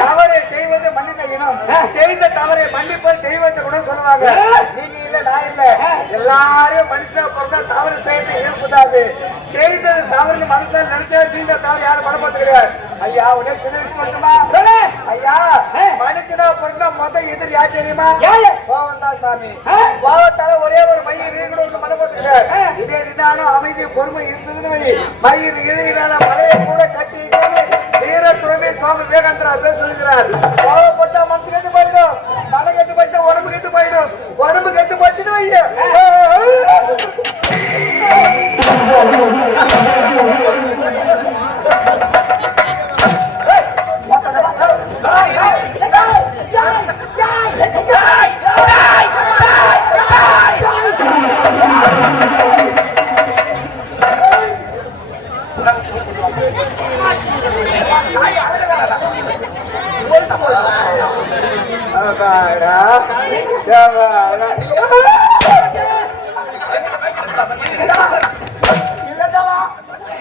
தவறை செய்வது மன்னித இனம். செய்த தவறை மன்னிப்பது தெய்வத்தை கூட சொல்லுவாங்க. நீங்க இல்ல நான் இல்ல. எல்லாரையும் மனுஷனா பிறந்தா தவறு செய்யறது இருக்கக்கூடாது செய்தது தவறுன்னு மனுஷன் நினைச்சா நீங்க தவறு யாரும் போறது கிடையாது ஐயா உடனே சின்ன மட்டுமா ஐயா மனுஷனா பிறந்தா மொத எதிர் யார் தெரியுமா? யாரு? கோவம் தான் சாமி. கோவத்தால ஒரே ஒரு மயிர் நீங்களும் போறது கிடையாது இதே நிதானம் அமைதி பொறுமை இருந்ததுன்னு. மயிர் இழையிலான மலையை வீர சுரமே சுவாமி விவேகானந்தர் பேசுகிறார் சொல்லுகிறார் கோவப்பட்டா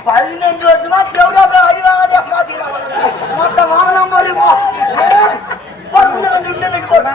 பதினஞ்சு வருஷமா தேவடா போய் அடி வாங்காதே மாத்திக்கலாம் மொத்த வாங்கினா பாருமா பொண்ணு வந்து உள்ள நிக்க போடு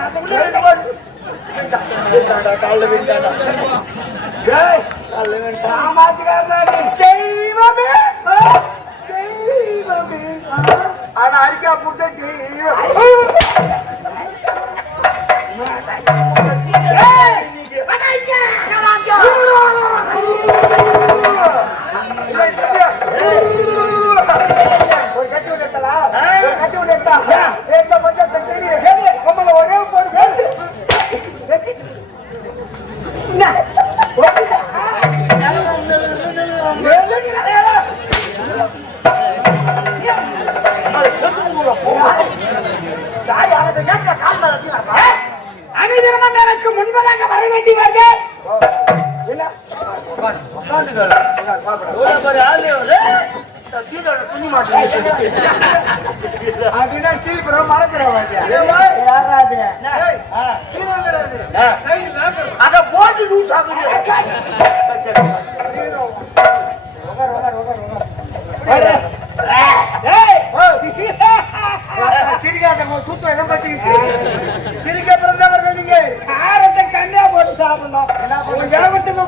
அத போட்டு லூஸ் ஆகுது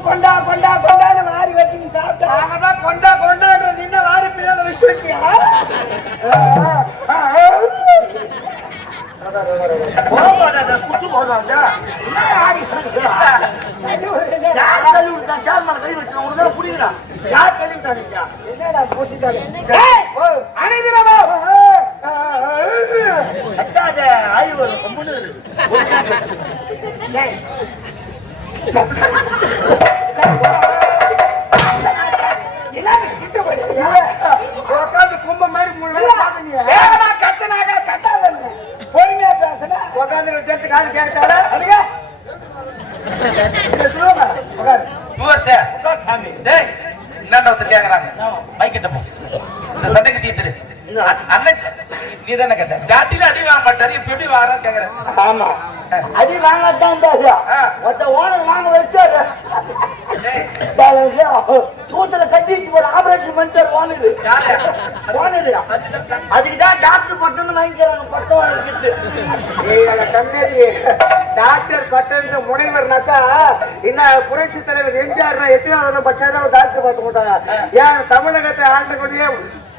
கொண்டா கொண்டா கொண்டான்னு மாறி வச்சுன்னு சாப்பிட்டா கொண்டா கொண்டாடுற நின்ன வாரி பின்னால விஷ் வைக்கியா குச்சு போடுறாங்க யார் தள்ளி விட்டா சேர் மேல கை வச்சு புரியுதா யார் கழிவிட்டாங்க என்னடா பூசிட்டாங்க அனைவரமோ அட்டாத ஆய்வு கம்முன்னு உட்காந்து கும்ப மாதிரி வேகமா கத்துனாங்க கத்தாத பொறுமையா பேசுன உட்காந்து சேர்த்து காது கேட்டால அதுங்க சாமி. டேய் என்னடா வந்து கேக்குறாங்க? மைக்கிட்ட போ. இந்த சண்டைக்கு தீத்துரு அண்ணன் நீ தானே கேட்ட. ஜாட்டில அடி வாங்க மாட்டாரு. இப்ப எப்படி வாரா கேக்குறேன் ஆமா. அடி வாங்கத்தான். மொத்த ஓனர் வாங்க வச்சாரு டேய் சூத்துல கட்டிச்சு ஒரு ஆபரேஷன் பண்ணிட்டாரு ஓனர் யாரு? ஓனர் அதுக்கு தான் டாக்டர் பட்டம்னு வாங்கிக்கிறாங்க பட்டம் கண்ணாடி டாக்டர் பட்டன்ற முனைவர்னாக்கா என்ன புரட்சி தலைவர் எம்ஜிஆர் எத்தனை பட்சம் டாக்டர் பார்க்க மாட்டாங்க ஏன் தமிழகத்தை ஆண்டக்கூடிய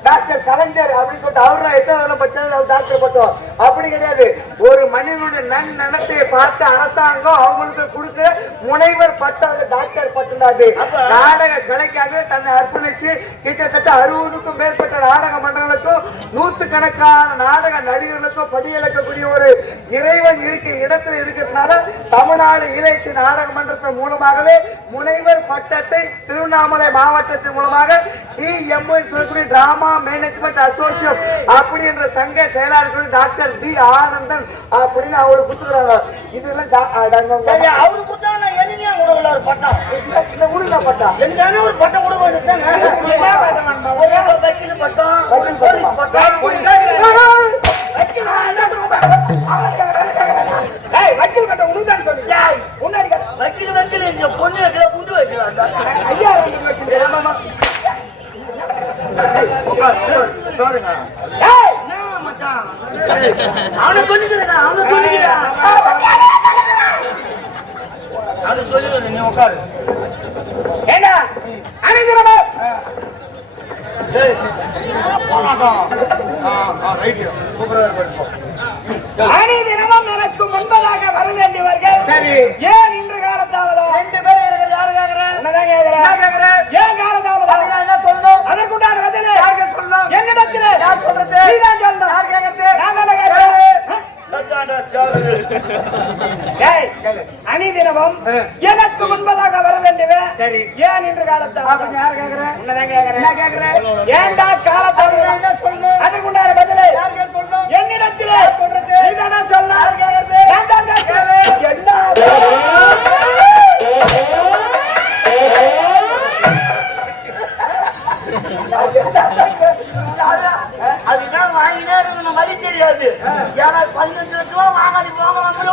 டாக்டர் கலைஞர் அப்படின்னு சொல்லிட்டு அவரு எத்தனை பட்சம் டாக்டர் பட்டம் அப்படி கிடையாது. ஒரு மனிதனுடைய நன்னடத்தையை பார்த்து அரசாங்கம் அவங்களுக்கு கொடுத்து முனைவர் பட்டம் அது டாக்டர் பட்டம் தான் நாடக கலைக்காக தன்னை அர்ப்பணிச்சு கிட்டத்தட்ட அறுபதுக்கும் மேற்பட்ட நாடக மன்றங்களுக்கும் நூத்துக்கணக்கான நாடக நடிகர்களுக்கும் படியளக்கக்கூடிய ஒரு இறைவன் இருக்க இடத்துல இருக்கிறதுனால தமிழ்நாடு இளைச்சி நாடக மன்றத்தின் மூலமாகவே முனைவர் பட்டத்தை திருவண்ணாமலை மாவட்டத்தின் மூலமாக டி எம் சொல்லக்கூடிய டிராமா மேனேஜ்மெண்ட் அசோசியேட் அப்படி என்ற சங்க செயலாளர் டாக்டர் டி ஆனந்தன் அப்படின்னு அவர் கொடுத்துருக்காங்க இதெல்லாம் சரி அவரு கொடுத்தா நான் எளிமையா ஒரு பட்டம் இந்த உடுங்க பட்டா? எனக்கு ஒரு பட்டம் கொடுக்க வேண்டியதுதானே ஒரே ஒரு வக்கீல் பட்டம் ஒரு போலீஸ் பட்டம் வக்கீல் பட்டம் உனக்கு தான் சொல்லு இங்க பொண்ணு வைக்கல குண்டு வைக்கல ஐயா ரெண்டு வைக்கிறேன். ஏய், என்ன மச்சான் அவனை சொல்லிக்கிறேன் அவனை சொல்லிக்கிறேன் அவனை சொல்லிக்கிறேன் நீ உட்காரு என்ன அனைவரும் போனாட்டம் ஆ ஆ இருக்கு அனைதினமும் எனக்கு முன்பதாக வர வேண்டியவர்கள் சரி. ஏன் இன்று காலத்தாமதம் ரெண்டு கேக்குறேன்? ஏன் என்ன சொல்லணும்? அதற்குண்டான பதில் சொல்லணும்? என்னிடத்திலே. சொல்றது? நீதான் சொல்லணும். யார் கேக்குறது? நான் தானே கேட்கிறேன். அணிதினமும் எனக்கு முன்பதாக வர வேண்டியவன் சரி. ஏன் இன்று கேக்குறேன்? ஏன்டா என்ன சொல்லணும்? அதற்குண்டான தெரியாது ஏன்னா பதினஞ்சு வருஷமா வாங்காது வாங்குறாங்க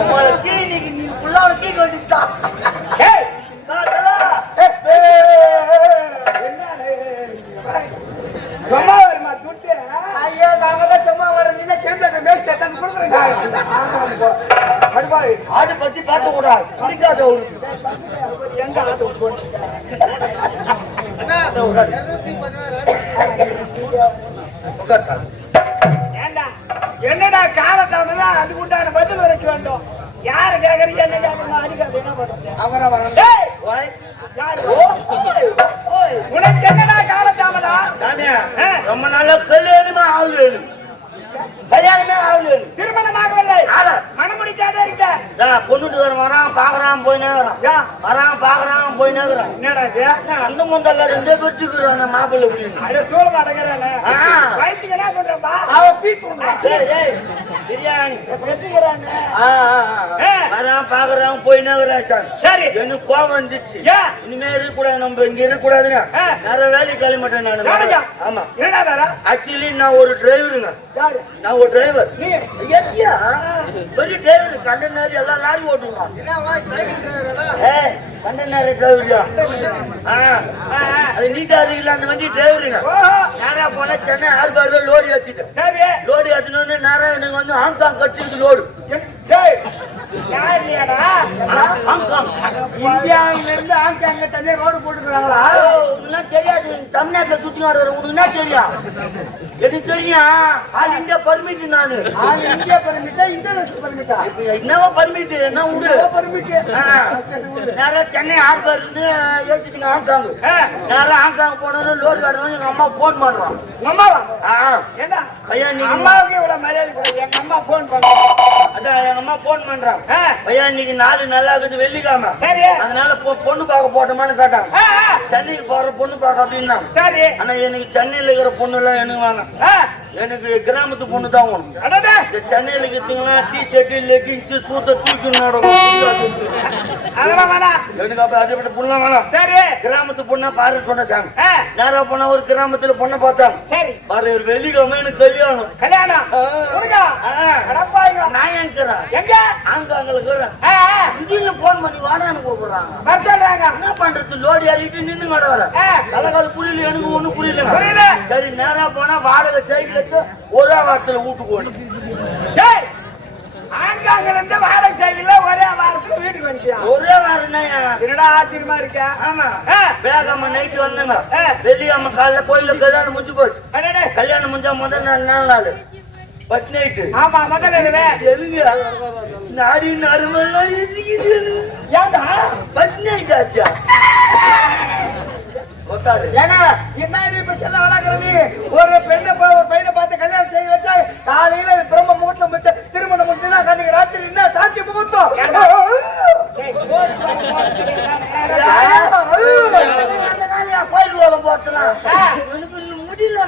உங்களுக்கு இன்னைக்கு நீ புள்ளாவை கீழ் சும்மா வருமா துட்டு ஐயா நாங்க தான் சும்மா வர நீங்க சேர்ந்து மேஸ்ட் எத்தனை கொடுக்குறீங்க ஆடு பத்தி பார்க்க கூடாது பிடிக்காத ஒரு எங்க ஆடு உட்கார் என்னடா காலத்தாமதான் அதுக்கு உண்டான பதில் உரைக்க வேண்டும். யார கேக்குறீங்க? என்ன கேக்குறீங்க? அடிக்காது என்ன பண்றது? அவரை வர டேய், ஓய் யாரு? ஓய் ஓய் உனக்கு என்னடா காலத்தாமதா ரொம்ப நாளா கல்யாணமே ஆகல கல்யாணமே ஆகல திருமணமாகவில்லை. ஆகல மனம் முடிக்காதே இருக்க பொண்ணுட்டு வரான் பாக்குறான் போயினே வரான் வரான் பாக்குறான் போயினே இருக்கிறான் என்னடா இது? அந்த முந்தல்ல ரெண்டே பிரிச்சுக்கிறான் மாப்பிள்ளை அப்படின்னு அட தூர மாட்டேங்கிறானே. வயிற்றுக்கு என்ன சொல்றப்பா அவ பீத்துறான் சரி ஏய் பிரியாணி. வச்சுக்கிறானே. ஆ, ஆ, ஆ. ஏ. வரான் பாக்குறான் போயினே வரான் சார். எனக்கு கோவம் வந்துச்சு? இனிமே இருக்கக்கூடாது நம்ம இங்க இருக்கக்கூடாதுன்னு. நிறைய வேலைக்கு கிளம்பி மாட்டேன்? நான். ஆமா. என்னடா வேற ஆக்சுவலி நான் ஒரு டிரைவருங்க நான் ஒரு டிரைவர் எஸ்யா பெரிய டிரைவர் கண்டனர் எல்லாம் லாரி ஓட்டுவான் ஏய் கண்டனர் டிரைவரியா. அது நீட்டா இருக்குல்ல அந்த வண்டி டிரைவருங்க நேரா போனா சென்னை ஆர்பார்ல லோடு ஏத்திட்டேன். சரி. லோடு ஏத்தினோடனே நேரா எனக்கு வந்து ஹாங்காங் கட்சிக்கு லோடு டேய் யார் நீடா ஹாங்காங் இந்தியாவில இருந்து ஆங்காங்க தண்ணி ரோடு போட்டுக்கிறாங்களா தெரியாது. தமிழ்நாட்டுல சுத்தி வர உனக்கு என்ன தெரியும்? எனக்கு தெரியும். ஆல் இந்தியா பர்மிட் நானு. ஆல் இந்தியா பர்மிட்டா இன்டர்நேஷனல் பர்மிட்டா என்னவோ பர்மிட் என்ன விடு பர்மிட். நேரா சென்னை ஆர்பார் இருந்து ஏத்திட்டுங்க ஹாங்காங் நேரா ஹாங்காங் போனோம் லோடு காட்டணும் எங்க அம்மா போன் பண்றான் அம்மாவா? ஆ. ஏண்டா? ஐயா நீங்க அம்மாவுக்கு இவ்வளவு மரியாதை கொடுங்க எங்க அம்மா போன் பண்றாங்க அதான் எங்க அம்மா போன் பண்றான் ஐயா இன்னைக்கு நாலு நல்லா இருக்குது வெள்ளிக்காம சரி அதனால பொண்ணு பார்க்க போட்டோமான்னு கேட்டாங்க சென்னைக்கு போற பொண்ணு பார்க்க அப்படின்னா சரி. ஆனா எனக்கு சென்னையில இருக்கிற பொண்ணு எல்லாம் எனக்கு வேணாம். எனக்கு கிராமத்து பொண்ணு தான் அடடே. இந்த சென்னையில இருக்கிறீங்களா டி ஷர்ட் லெகின்ஸ் சூத்த தூக்கி நடக்கும். அதெல்லாம் வேணாம். எனக்கு அப்ப அதை விட பொண்ணு வேணாம். சரி. கிராமத்து பொண்ணா பாரு சொன்ன சாமி. நேரா போனா ஒரு கிராமத்துல பொண்ணை பார்த்தாங்க சரி. பாரு ஒரு வெள்ளிக்கிழமை எனக்கு கல்யாணம். கல்யாணம்? நான் இருக்கிறேன் எங்க? அங்க அங்க இருக்கிறேன் இன்ஜின்ல போன் பண்ணி வாடான்னு கூப்பிடுறாங்க. சொல்றாங்க. என்ன பண்றது? லோடி ஏறிட்டு நின்னு கடை வர. தலைகால் புரியல எனக்கு ஒண்ணும் புரியல. புரியல. சரி நேரா போனா வாடகை சைக்கிள் ஒரே வாரத்துல வீட்டுக்கு ஓடி டேய் ஆங்காங்கல இருந்து வாடகை சைக்கிள்ல ஒரே வாரத்துல வீட்டுக்கு வந்துட்டியா? ஒரே வாரம் என்னடா ஆச்சரியமா இருக்க? ஆமா. ஆ. வேகாம நைட்டு வந்தங்க. ஆ. வெள்ளியாம காலைல கோயில்ல கல்யாணம் முடிஞ்சு போச்சு. கல்யாணம் முடிஞ்சா முதல் நாள் நாலு நாள். ஃபர்ஸ்ட் நைட்டு ஆமா முதல்ல எதுங்க? நாடி நரம்பெல்லாம் இசிக்குது ஏண்டா? ஃபர்ஸ்ட் நைட் ஆச்சா? ஒரு பெண்ணை ஒரு பையனை பார்த்து கல்யாணம் செய்ய வச்சா காலையில பிரம்ம முகூர்த்தம் கண்ணுக்கு ராத்திரி என்ன சாந்தி முகூர்த்தம். கோலம் போட்டலாம் முடியல?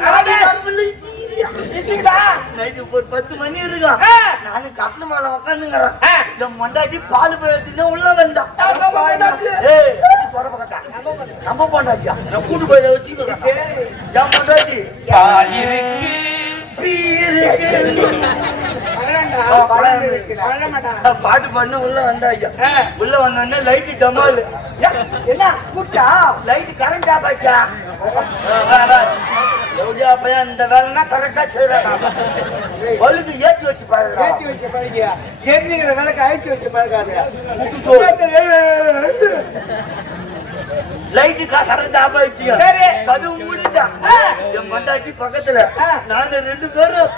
நைட்டு ஒரு பத்து மணி இருக்கும். நானும் கட்டின மேல உட்காந்துங்கிறேன் மொண்டாட்டி பால் பழத்தின உள்ள வந்தான் நம்ம பொண்டாட்டி. ஏய் தொடப்ப கட்டா. நம்ம பொண்டாட்டியா? நான் கூட்டு போய் வச்சுக்கிறேன் என் மொண்டாட்டி பால் இருக்கு. பாட்டு பண்ண உள்ள வந்தா ஐயா. ஆ. உள்ள வந்தோடனே லைட்டு டமால். என்ன கூட்டா லைட் கரண்ட் ஆபாச்சா எப்படியா பையன் இந்த வேலைன்னா கரெக்டா செய்யறான் பழுது ஏத்தி வச்சு ஏத்தி பாருங்க வச்ச பழகியா எரிஞ்சுக்கிற விளக்கு அழிச்சு வச்ச பழகாது லைட்டு கரண்ட் ஆபாச்சு சரி. கதவு மூடிட்டான். என் மண்டாட்டி பக்கத்துல. நாங்க ரெண்டு பேரும்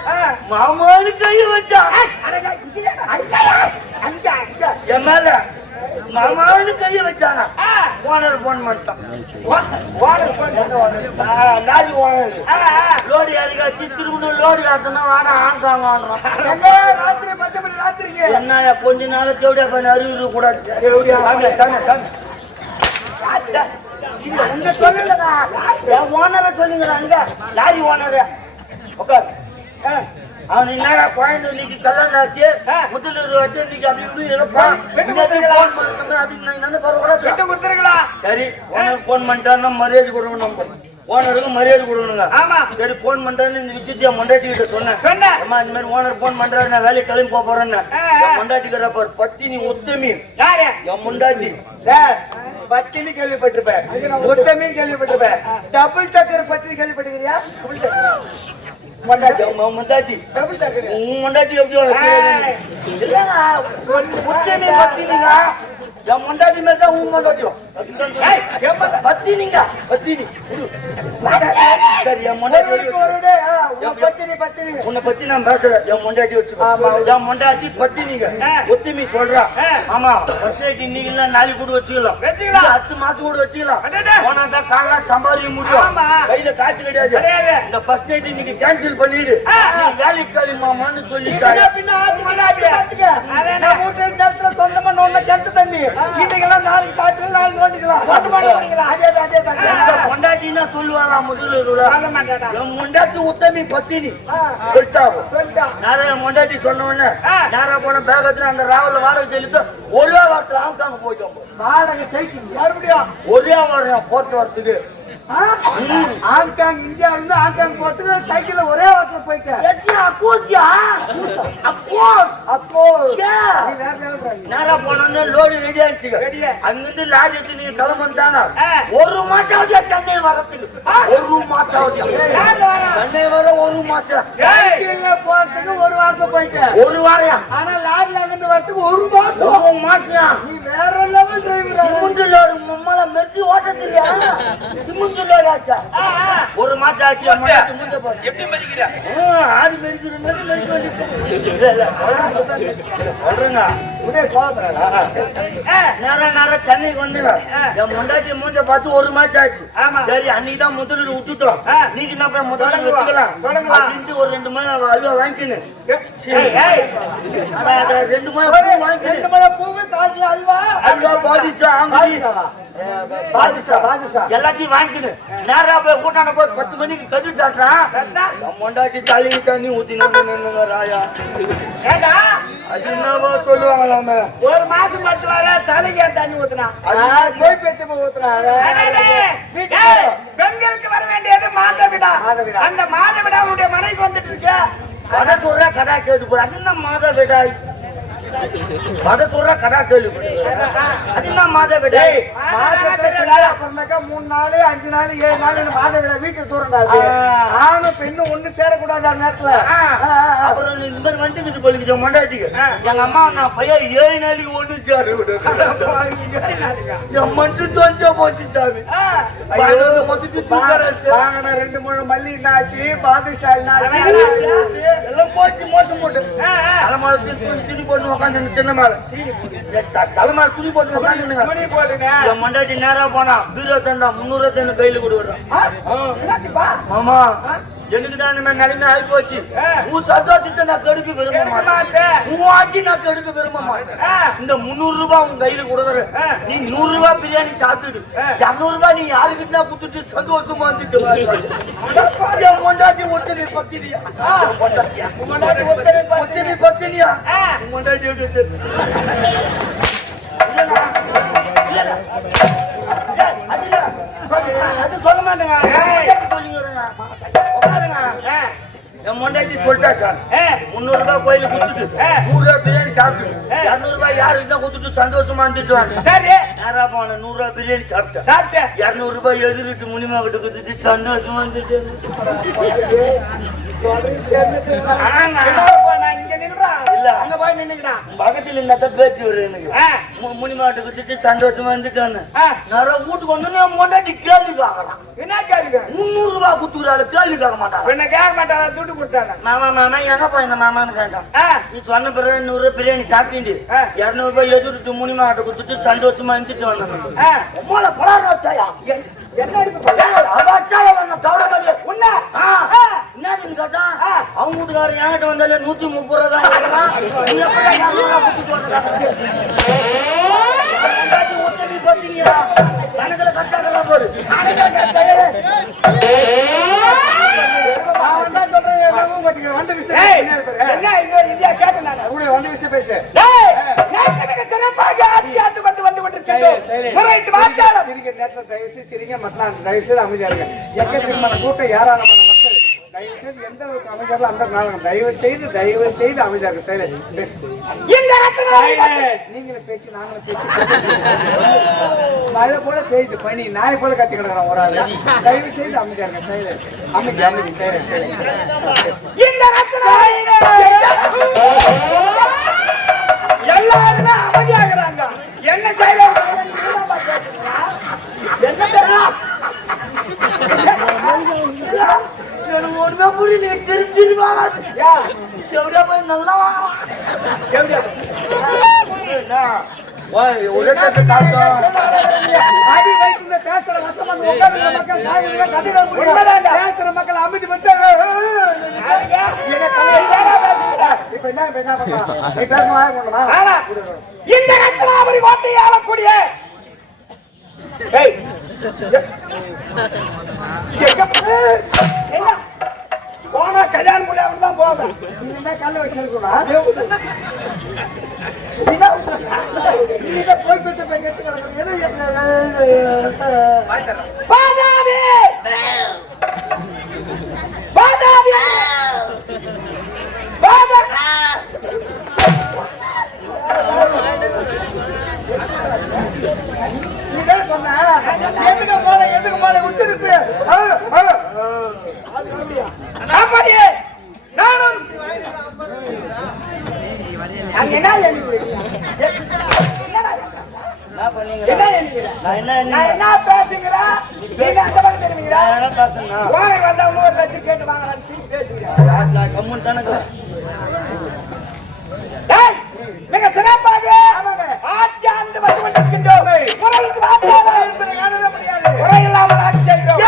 மாமானு கைய வச்சான் என் மேல மாமானு கைய வச்சாங்க. ஓனர் போன் பண்ணிட்டான். ஆ, லாரி ஓனர் லோடு யாருக்காச்சு திரும்ப லோடு யாருன்னா வாடா ஆங்காங்க ராத்திரி பத்து மணி ராத்திரிக்கு என்ன கொஞ்ச நாளைக்கு எப்படியா பண்ண அறிவு கூடாது சாமி, சாமி, சாமி. இல்ல, உங்க சொல்லுங்கடா. என் ஓனரை சொல்லுங்கடா, அங்க. Lorry owner. உட்காரு. அவன் என்னடா குழந்தை இன்னைக்கு கல்யாணம் ஆச்சு முதலூர் வச்சு இன்னைக்கு அப்படி அப்படின்னு என்ன பரவாயில்ல சரி ஓனர் போன் பண்ணிட்டான்னா மரியாதை கொடுக்கணும் நம்ம ஓனருக்கு மரியாதை கொடுக்கணுங்க. ஆமா. சரி போன் பண்றேன்னு இந்த விஷயத்தைய மொண்டாட்டி கிட்ட சொன்னேன். சொன்னேன். அம்மா இந்த மாதிரி ஓனர் போன் பண்றாரு நான் வேலைக்கு கிளம்பி போப் போறேன்னு. மொண்டாட்டிக்கிற பாரு பத்தி நீ உத்தமி யாரு? என் முண்டாட்டி. பத்தினி கேள்விப்பட்டிருப்பேன். உத்தமி கேள்விப்பட்டிருப்பேன். டபுள் டக்கர் பத்தினி டக்கர் மொண்டாட்டி. முண்டாட்டி. டபுள் டக்கர் உன் முண்டாட்டி எப்படி என் முண்டாட்டி மாதிரி தான் உன் முண்டாட்டியும் முண்டா- பத்தினிங்க பத்தினி விடு. சரி என் பத்தினி உன்னை பத்தி நான் பேசுறேன் என் முண்டாட்டி ஆமா. என் முண்டாட்டி பத்தி நீங்க. ஒத்துமி சொல்றா. ஆமா ஃபர்ஸ்ட் நைட் இன்னைக்கு இல்ல நாளைக்கு கூட வச்சுக்கலாம் வச்சுக்கலாம். ஹத்து மாசம் கூட வச்சுக்கலாம். போனா தான் காலைல சம்பாதிக்க முடியும். கையில காசு கிடையாது. இந்த ஃபர்ஸ்ட் நைட் இன்னைக்கு கேன்சல் பண்ணிடு. நீ வேலைக்கு பின்ன வீட்டுல இருந்த நேரத்துல சொந்தமா நோண்ட கிணத்து தண்ணி. இன்னைக்கெல்லாம் நாளைக்கு சாப்பிட்டு நாளைக்கு நோண்டிக்கலாம். பொண்டாட்டின்னா சொல்லுவாரா முதல்ல முண்டாட்டி உத்தமி பத்தினி. சொல்லிட்டாங்க என் முண்டாட்டி சொன்ன உடனே. நேரா போன பேகத்துல அந்த ராவல வாடகை செலுத்த ஒரே வாரத்துல ஆங்காங்க போயிட்டோம் வாடகை சைக்கிள் மறுபடியும் ஒரே வாரம் போட்டு வரத்துக்கு? ஹாங்காங் இந்தியாவில இருந்து ஹாங்காங் போறதுக்கு சைக்கிள்ல ஒரே வாரத்துல போயிட்டேன் அக்கூச்சியா அக்கோஸ் அப்போ. நேரா போனோன்னு லோடு ரெடி ஆயிடுச்சுங்க. Ready. அங்கிருந்து லாரி எடுத்து நீங்க ஆ. ஒரு மாசாவது சென்னை வரத்துக்கு. ஒரு வரா? சென்னை வர ஒரு சைக்கிள்ல போறதுக்கு ஒரு வாரத்துல போயிட்டேன் ஒரு வாரம் ஆனா லாரில அங்கிருந்து வரதுக்கு ஒரு மாசம். ஒரு மாசம் நீ வேற லெவல் டிரைவர் சிமெண்ட் லோடு மும்மல மெர்ச்சி ஓட்டத்தில்லையா சிமெண்ட் ஆச்சா ஒரு மாசம் ஆச்சு என் முன்னாடி முடிஞ்ச போது. எப்படி மதிக்கிற ஆ, ஆடு மெரிக்கிற மாதிரி மெரிக்க வேண்டியது. இல்ல, இல்ல, சொல்றேங்க. உடனே கோபப்படுறா. நேரா நேரா சென்னைக்கு வந்துங்க. என் முண்டாட்டி மூஞ்ச பார்த்து ஒரு மாசம் ஆச்சு. ஆமா. சரி, அன்னைக்கு தான் முதலீடு விட்டுட்டோம். நீங்க என்ன போய் முதலீடு தொடங்குவா. வச்சுக்கலாம். தொடங்குவா. அப்படின்ட்டு ஒரு ரெண்டு மணி அல்வா வாங்கிக்கினு. ரெண்டு மணி வாங்கிக்கினு. பாதுஷா, பாதுஷா. எல்லாத்தையும் வாங்கிக்கினு. நேரா போய் போய் பத்து மணிக்கு கது தாட்டுறான் முண்டாட்டி தலைக்கு தண்ணி ஊத்தி நின்னுங்க ராயா? ஏண்டா? அது என்னவோ சொல்லுவாங்களாமே? ஒரு மாசம் பத்து வர தலைக்கு தண்ணி ஊத்துனா? பெற்று ஊத்துறாங்க பெண்களுக்கு வர வேண்டியது மாத விடா அந்த மாத விடா உன்னுடைய மனைவி வந்துட்டு இருக்க. வட சொல்ற கடா கேட்டு போய் அது என்ன மாத சொல்ற கடா கேள்வி அது என்ன மாத விடாய் மாசத்துல கல்யாணம் பண்ணாக்கா மூணு நாள் அஞ்சு நாள் ஏழு நாள் இந்த மாத விடா வீட்டுல தூரண்டாது. ஆணும் பெண்ணும் ஒண்ணு சேரக்கூடாது அந்த நேரத்துல. அப்புறம் இந்த மாதிரி வந்துக்கிட்டு போலிக்கிட்ட மண்டாட்டிக்கு. எங்க அம்மா நான் பையன் ஏழு நாளைக்கு ஒண்ணு சேரு. என் மனுஷன் தோஞ்சா போச்சு சாமி. தூக்கார வாங்கின ரெண்டு மூணு மல்லி என்னாச்சு பாதுஷா என்னாச்சு எல்லாம் போச்சு மோசம் போட்டு. தலைமால துணி போட்டு உட்காந்து சின்ன மேல தலைமால துணி போட்டு உட்காந்து மண்டாட்டி நேரா போனா பீரோ தந்தா முன்னூறு கையில கொடுக்குறான் என்னாச்சுப்பா? மாமா எனக்கு தான் இந்த மாதிரி நிலைமை ஆகி போச்சு. உன் சந்தோஷத்தை நான் கெடுக்க விரும்ப மாட்டேன் மாட்டேன். உன் ஆட்சி நான் கெடுக்க விரும்ப மாட்டேன். இந்த முந்நூறு ரூபாய் உன் கையில கொடுக்குறேன் ஆ. நீ நூறு ரூபாய் பிரியாணி சாப்பிட்டுடு. இருநூறு ரூபாய் நீ யாருக்கிட்ட குத்துட்டு சந்தோஷமா வந்துட்டு. என் பொண்டாட்டி ஒத்தினி பத்தினியா ஒத்தினி பத்தினி. ஒத்தினி பத்தினியா. மொண்டாட்டி சொல்லிட்டா சார். முந்நூறு ரூபாய் கோயிலுக்கு கொடுத்துட்டு. நூறு ரூபாய் பிரியாணி சாப்பிட்டு. இருநூறு ரூபாய் யாருக்கு தான் கொடுத்துட்டு சந்தோஷமா இருந்துட்டு வரேன் சரி. நேரா போன நூறு ரூபாய் பிரியாணி சாப்பிட்டேன் சாப்பிட்டேன். இருநூறு ரூபாய் எதிரிட்டு முனிமா கிட்ட கொடுத்துட்டு சந்தோஷமா இருந்துச்சு. இல்ல. அங்க போய் நின்னுக்கிட்டான். பக்கத்துல இருந்தா பேச்சு எனக்கு. ஆ, மு- முனிமாட்ட கொடுத்துட்டு சந்தோஷமா இருந்துட்டு வந்தேன் நேரம் வீட்டுக்கு வந்து மொண்டாட்டி கேள்வி கேட்கறான். என்ன கேளுங்க முந்நூறு ரூபாய் குத்துறாள் கேள்வி கேட்க மாட்டாங்க பின்ன கேட்க மாட்டானா துட்டு கொடுத்தானா மாமா மாமா எங்கப்பா இந்த மாமான்னு கேட்டான். நீ சொன்ன பிறகு நூறு ரூபாய் பிரியாணி சாப்பிட்டு. இருநூறு ரூபாய் எதிர்த்து முனிமா கிட்ட கொடுத்துட்டு சந்தோஷமா இருந்துட்டு வந்தேன். உம்மால பலாரம் வச்சாயா? என்ன அடிப்பு என்ன தவிர உன்ன? என்னதுன்னு கேட்டா. அவங்க வீட்டுக்காரர் என்கிட்ட வந்தாலே நூத்தி முப்பது ரூபா தான் ஒத்தடி பார்த்தீங்களா? கணக்குல கட்டாக்கலாம் பாரு. என்ன இது இந்தியா கேட்டு நானு? கூட வந்து விசிட்டு பேசு. சிறப்பாக ஆட்சி ஆண்டு வந்து வந்து கொண்டிருக்கின்றோம். சரி, சரி. முறையிட்டு வாக்காளர். சிரிக்கிற நேரத்துல தயவு செய்து சிரிங்க, மத்தெல்லாம் தயவு செய்து அமைதியா இருங்க. எக்கச்சக்கமான கூட்டம், ஏராளமான. தயவு செய்து எந்த அளவுக்கு இருந்தாலும் அந்த நாளுங்க. தயவு செய்து தயவு செய்து ரத்னாவளி சரி, நீங்களும் பேசி நாங்களும் பேசி மழை போல பெய்யுது பனி நாய் போல கத்தி கிடக்குறான் ஒரு ஆளு. தயவு செய்து அமைதி சரி சரி இந்த ரத்னாவளி எல்லாருமே அமைதியாகிறாங்க. என்ன செய்யலாம் என்ன செய்யலாம் எனக்கு ஒண்ணுமே புரியல சிரிச்சிருவாங்க எவ்வளோ போய் நல்லா வாங்கலாம் எப்படியா ஒரே தட்டு சாப்பிட்டோம் அடி வயிற்றுல பேசுற வசமா உட்கார்ந்து மக்கள் காய்கறிகளை கத்திட முடியும். உண்மைதான்டா. பேசுற மக்கள் அமைதி விட்டு இப்ப என்ன இப்ப என்ன பண்ணலாம்? நீ பேசணும் வாய மூடணுமா? ஆனா, இந்த ரத்னாவளி ஓட்டை ஆளக்கூடிய. எங்க போய் பேச போய் மிக சிறப்பாக ஆட்சி ஆண்டு வந்து கொண்டிருக்கின்றோம். குரலுக்கு வாட்டாளர் என்பதை காண முடியாது. குறை இல்லாமல் ஆட்சி செய்கிறோம்.